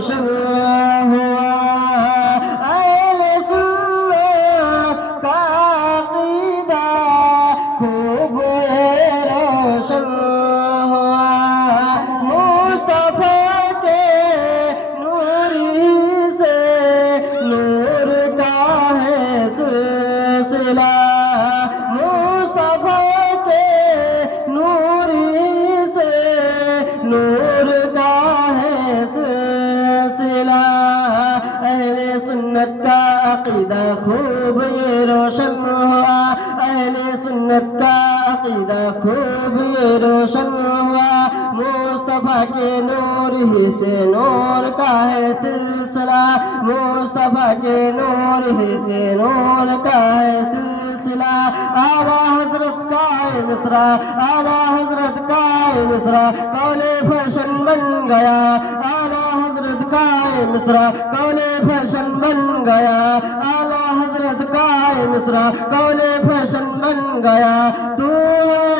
روشن ہوا اہل سنت کا عقیدہ خوب روشن ہوا مصطفیٰ کے نوری سے نور کا ہے سلسلہ مصطفیٰ کے نوری سے نور کا ہے سلسلہ اہل سنت کا عقیدہ خوب یہ روشن ہوا اہل سنت کا عقیدہ خوب یہ روشن ہوا مصطفیٰ کے نور ہی سے نور کا ہے سلسلہ مصطفیٰ کے نور ہی سے نور کا ہے سلسلہ اعلیٰ حضرت کا مصرع اعلیٰ حضرت کا مصرع قول فیشن بن گیا اعلیٰ حضرت کا مصرع قول فیشن بن گیا اعلیٰ حضرت کا مصرع قول فیشن بن گیا تو ہے